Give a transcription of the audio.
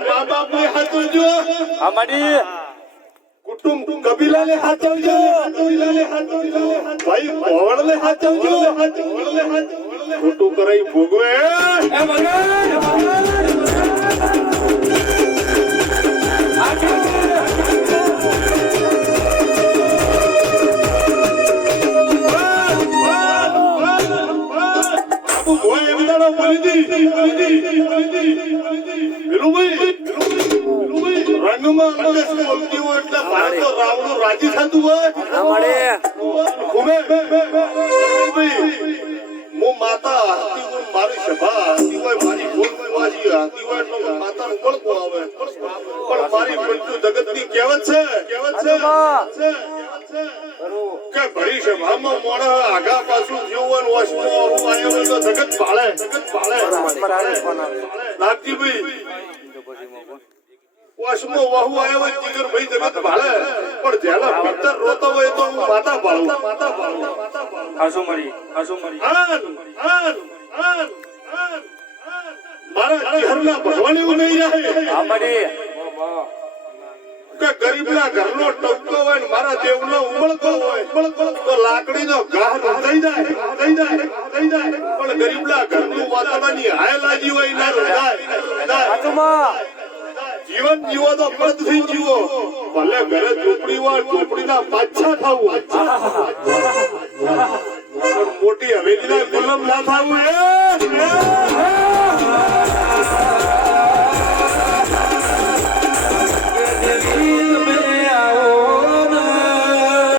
મા બાપ ને હાચવજો અમારી કુટુંબ કબીલા ને હાચવજો ભાઈ ભવળ ને હાચવજો ખોટું કરાઈ ભોગવે એ રંગમાં બોલતી હોય એટલે ભારત રાવણું રાજી થતું હોય હું માતા હાથી હોય મારી સભા હાથી હોય મારી ભૂલવાજી હાથી હોય એટલે માતાનું બળકો આવે પણ મારી મૃત્યુ જગતની કહેવત છે કે ભરી સભામાં મોડા આગા પાછું થયું હોય વશમાં આવ્યો હોય તો જગત ભાળે નાગજીભાઈ વશમાં વહુ આવ્યો હોય જીગર ભાઈ જગત ભાળે પણ જેના પિત્તર રોતા હોય તો હું માતા ભાળું હાસુ મરી મારા ચહેરના ભગવાન એવું નહીં રહે અમારી કે ગરીબના ઘરનો ટપકો હોય ને મારા દેવનો ઉમળકો હોય તો લાકડીનો ઘા થઈ જાય પણ ગરીબના ઘરનું વાતાવરણની હાય લાગી હોય ના રોકાય જીવન જીવો તો મત થઈ જીવો ભલે ઘરે ઝૂંપડી હોય ઝૂંપડીના પાછા થવું મોટી હવેલીના ગુલામ ના થવું